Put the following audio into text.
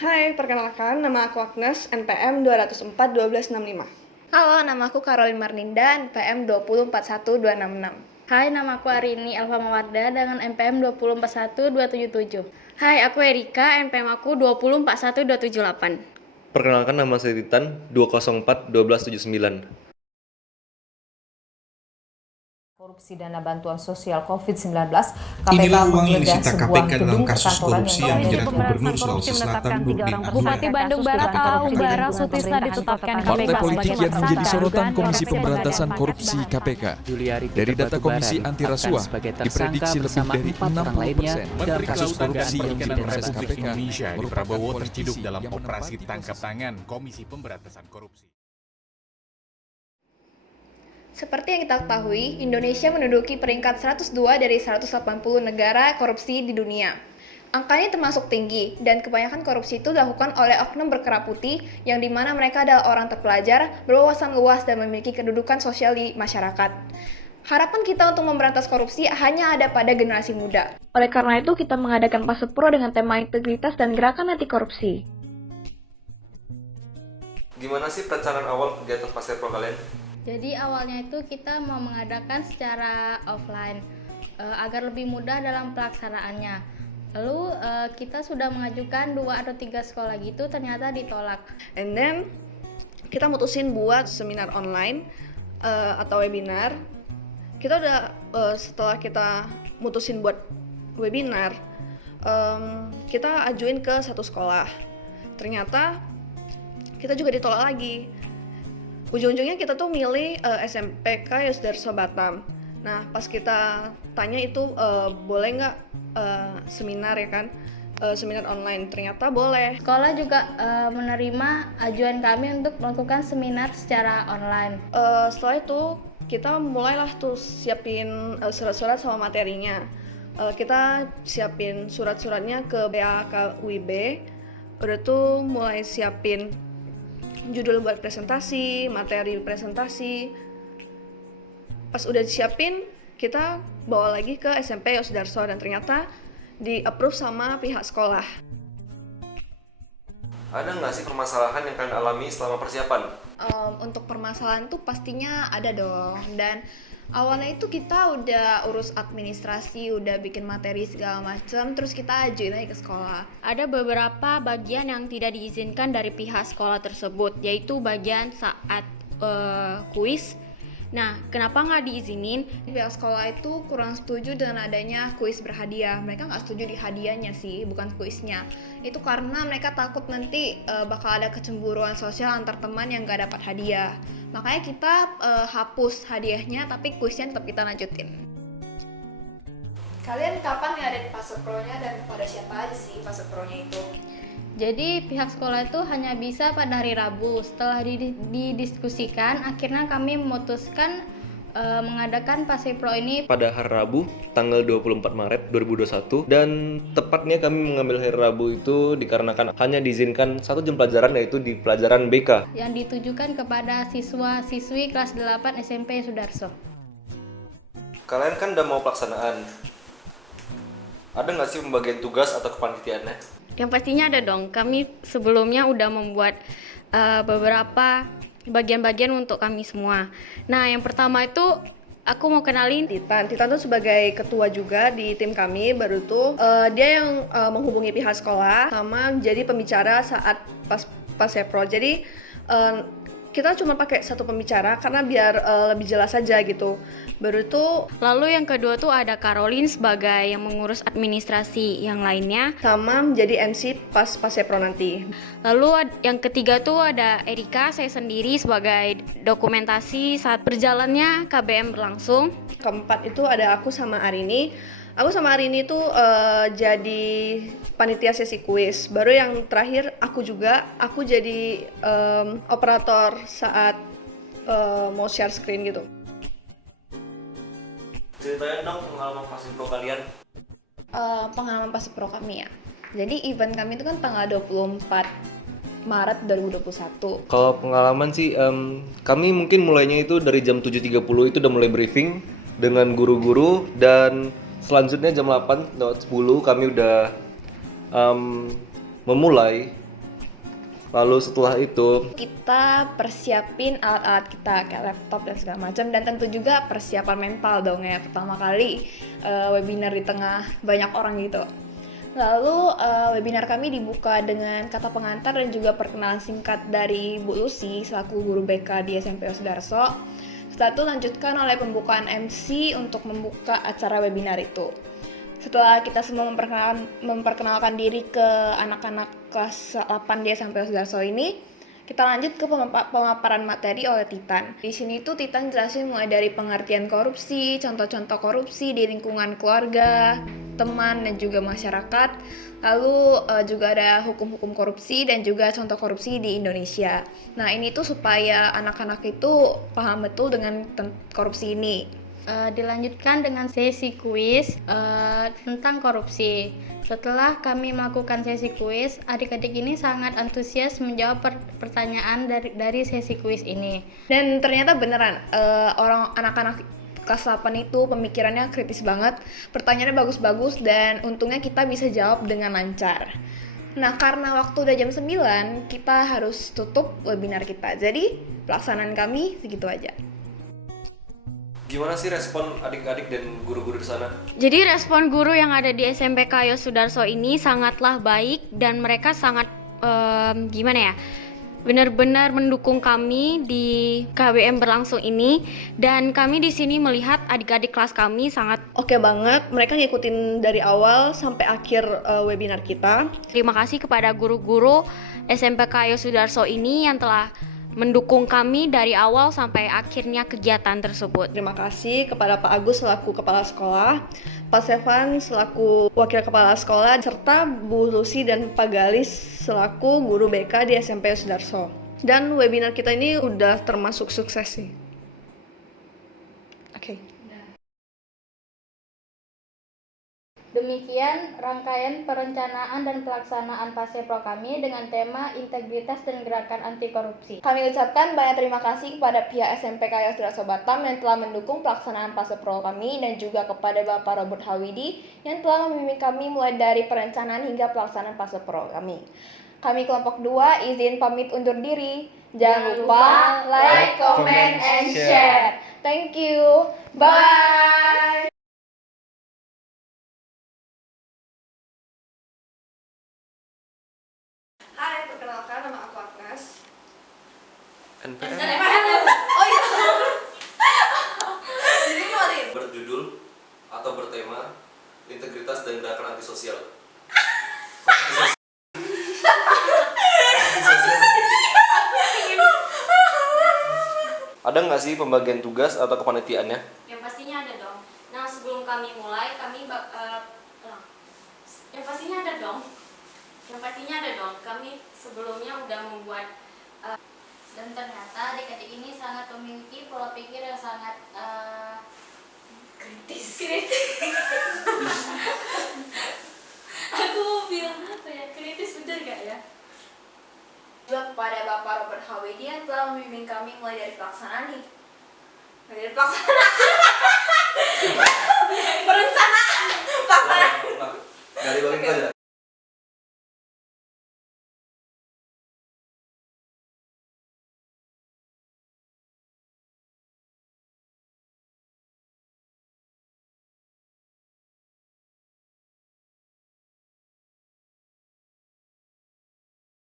Hai, perkenalkan nama aku Agnes, NPM 204 12665. Halo, nama aku Caroline Marninda, NPM 2041266. Hai, nama aku Arini Alfa Mawarda dengan NPM 2041277. Hai, aku Erika, NPM aku 2041278. Perkenalkan, nama saya Titan, 204 12799. Korupsi dana bantuan sosial COVID-19, Inilah KPK uang yang menggeledah disita sebuah KPK dalam gedung kasus perkantoran korupsi yang menjerat Gubernur Sulawesi Selatan Nurdin Bupati Abdullah. Bandung Barat Aung Bara Sutisna ditetapkan KPK Partai politik sebagai yang menjadi tersangka sorotan dugaan Komisi korupsi Pemberantasan pengadaan Korupsi bahan KPK. Juliari Dari data Komisi Anti Rasuah, diprediksi lebih dari 60% Menteri kasus Kelautan dan korupsi yang Perikanan diproses Republik KPK Indonesia Edi merupakan Prabowo politisi terciduk dalam yang operasi menempati tangkap posisi. tangan Komisi Pemberantasan Korupsi. Seperti yang kita ketahui, Indonesia menduduki peringkat 102 dari 180 negara korupsi di dunia. Angkanya termasuk tinggi, dan kebanyakan korupsi itu dilakukan oleh oknum berkerah putih yang dimana mereka adalah orang terpelajar, berwawasan luas, dan memiliki kedudukan sosial di masyarakat. Harapan kita untuk memberantas korupsi hanya ada pada generasi muda. Oleh karena itu, kita mengadakan Pasepro dengan tema integritas dan gerakan anti korupsi. Gimana sih perencanaan awal kegiatan Pasepro kalian? Jadi awalnya itu kita mau mengadakan secara offline agar lebih mudah dalam pelaksanaannya. Lalu kita sudah mengajukan 2 atau 3 sekolah gitu, ternyata ditolak. And then, kita mutusin buat seminar online atau webinar. Kita udah, setelah kita mutusin buat webinar, kita ajuin ke satu sekolah. Ternyata, kita juga ditolak lagi. Ujung-ujungnya kita tuh milih SMPK Yosudarso Batam. Nah, pas kita tanya itu boleh nggak seminar ya kan, seminar online, ternyata boleh. Sekolah juga menerima ajuan kami untuk melakukan seminar secara online. Setelah itu kita mulailah tuh siapin surat-surat sama materinya. Kita siapin surat-suratnya ke BAK WIB. Udah tuh mulai siapin judul buat presentasi, materi presentasi. Pas udah disiapin, kita bawa lagi ke SMP Yosudarso dan ternyata di-approve sama pihak sekolah. Ada nggak sih permasalahan yang kalian alami selama persiapan? Untuk permasalahan tuh pastinya ada dong, dan awalnya itu kita udah urus administrasi, udah bikin materi segala macam, terus kita ajuin aja ke sekolah. Ada beberapa bagian yang tidak diizinkan dari pihak sekolah tersebut, yaitu bagian saat kuis. Nah, kenapa nggak diizinin? Pihak sekolah itu kurang setuju dengan adanya kuis berhadiah. Mereka nggak setuju di hadiahnya sih, bukan kuisnya. Itu karena mereka takut nanti bakal ada kecemburuan sosial antar teman yang nggak dapat hadiah. Makanya kita hapus hadiahnya, tapi kuisnya tetap kita lanjutin. Kalian kapan ngadain Pasepro-nya dan pada siapa aja sih Pasepro-nya itu? Jadi pihak sekolah itu hanya bisa pada hari Rabu. Setelah didiskusikan, akhirnya kami memutuskan mengadakan Pasepro ini Pada hari Rabu, tanggal 24 Maret 2021, dan tepatnya kami mengambil hari Rabu itu dikarenakan hanya diizinkan 1 jam pelajaran, yaitu di pelajaran BK. yang ditujukan kepada siswa-siswi kelas 8 SMP Sudarso. Kalian kan udah mau pelaksanaan. Ada nggak sih pembagian tugas atau kepanitiaannya? Yang pastinya ada dong. Kami sebelumnya udah membuat beberapa bagian-bagian untuk kami semua. Nah, yang pertama itu aku mau kenalin Titan tuh sebagai ketua juga di tim kami baru tuh dia yang menghubungi pihak sekolah sama menjadi pembicara saat Pasepro. Jadi kita cuma pakai satu pembicara karena biar lebih jelas aja gitu. Baru tuh Lalu yang kedua tuh ada Caroline sebagai yang mengurus administrasi yang lainnya. sama menjadi MC pas Pasepro nanti. Lalu yang ketiga tuh ada Erika, saya sendiri sebagai dokumentasi saat berjalannya KBM berlangsung. Keempat itu ada aku sama Arini. Aku sama Arini tuh jadi panitia sesi kuis. Baru yang terakhir aku jadi operator saat mau share screen gitu. Ceritain dong pengalaman Pasepro kalian. Pengalaman Pasepro kami ya. Jadi event kami itu kan tanggal 24 Maret 2021. Kalau pengalaman sih, kami mungkin mulainya itu dari jam 7.30 itu udah mulai briefing dengan guru-guru, dan selanjutnya jam 8 lewat 10 kami udah memulai Lalu setelah itu Kita persiapin alat-alat kita kayak laptop dan segala macam, dan tentu juga persiapan mental dong ya, pertama kali webinar di tengah banyak orang gitu. Lalu webinar kami dibuka dengan kata pengantar dan juga perkenalan singkat dari Bu Lucy selaku guru BK di SMP Yosudarso. Setelah itu lanjutkan oleh pembukaan MC untuk membuka acara webinar itu. Setelah kita semua memperkenalkan diri ke anak-anak kelas 8 di SMP Yosudarso ini, kita lanjut ke pemaparan materi oleh Titan. Di sini tuh Titan jelasin mulai dari pengertian korupsi, contoh-contoh korupsi di lingkungan keluarga, teman, dan juga masyarakat. Lalu juga ada hukum-hukum korupsi dan juga contoh korupsi di Indonesia. Nah, ini tuh supaya anak-anak itu paham betul dengan korupsi ini. Dilanjutkan dengan sesi kuis tentang korupsi. Setelah kami melakukan sesi kuis, adik-adik ini sangat antusias menjawab pertanyaan dari sesi kuis ini. Dan ternyata beneran anak-anak kelas 8 itu pemikirannya kritis banget, pertanyaannya bagus-bagus, dan untungnya kita bisa jawab dengan lancar. Nah, karena waktu udah jam 9, kita harus tutup webinar kita. Jadi, pelaksanaan kami segitu aja. gimana sih respon adik-adik dan guru-guru di sana? Jadi respon guru yang ada di SMPK Yosudarso ini sangatlah baik dan mereka sangat gimana ya, benar-benar mendukung kami di KBM berlangsung ini, dan kami di sini melihat adik-adik kelas kami sangat Oke banget, mereka ngikutin dari awal sampai akhir webinar kita. terima kasih kepada guru-guru SMPK Yosudarso ini yang telah mendukung kami dari awal sampai akhirnya kegiatan tersebut. Terima kasih kepada Pak Agus selaku kepala sekolah, Pak Stefan selaku wakil kepala sekolah, serta Bu Lucy dan Pak Galis selaku guru BK di SMP Yosudarso. Dan webinar kita ini udah termasuk sukses sih. Oke. Demikian rangkaian perencanaan dan pelaksanaan PASEPRO kami dengan tema integritas dan gerakan anti korupsi. Kami ucapkan banyak terima kasih kepada pihak SMPK Yosudarso Batam yang telah mendukung pelaksanaan PASEPRO kami, dan juga kepada Bapak Robert Hawidi yang telah membimbing kami mulai dari perencanaan hingga pelaksanaan PASEPRO kami. Kami kelompok 2 izin pamit undur diri. Jangan lupa like, comment, and share. Thank you. Bye. Hai, perkenalkan nama aku Agnes. NPM Oh iya. Jadi gimana? berjudul atau bertema integritas dan gerakan antisosial. Ada nggak sih pembagian tugas atau kepanitiaannya? Yang pastinya ada dong. Nah, sebelum kami mulai, yang pastinya ada dong. Kami sebelumnya udah membuat Dan ternyata adik-adik ini sangat memiliki pola pikir yang sangat kritis. Aku bilang apa ya? Kritis bener gak ya? Juga kepada Bapak Robert Hawidi yang telah membimbing kami mulai dari pelaksanaan Dari balik aja.